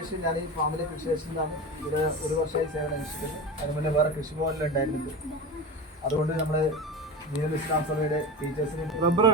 ശേഷം ഞാൻ ഈ ഫാമിലെ കൃഷിശേഷനിലാണ് ഒരു വർഷമായി സേവനം അനുഷ്ഠിക്കുന്നത്. അതുപോലെ വേറെ കൃഷിഭവനിലുണ്ടായിരുന്നുണ്ട്. അതുകൊണ്ട് നമ്മുടെ ദീനുൽ ഇസ്ലാം സഭയുടെ ടീച്ചേഴ്സിന് റബ്ബർ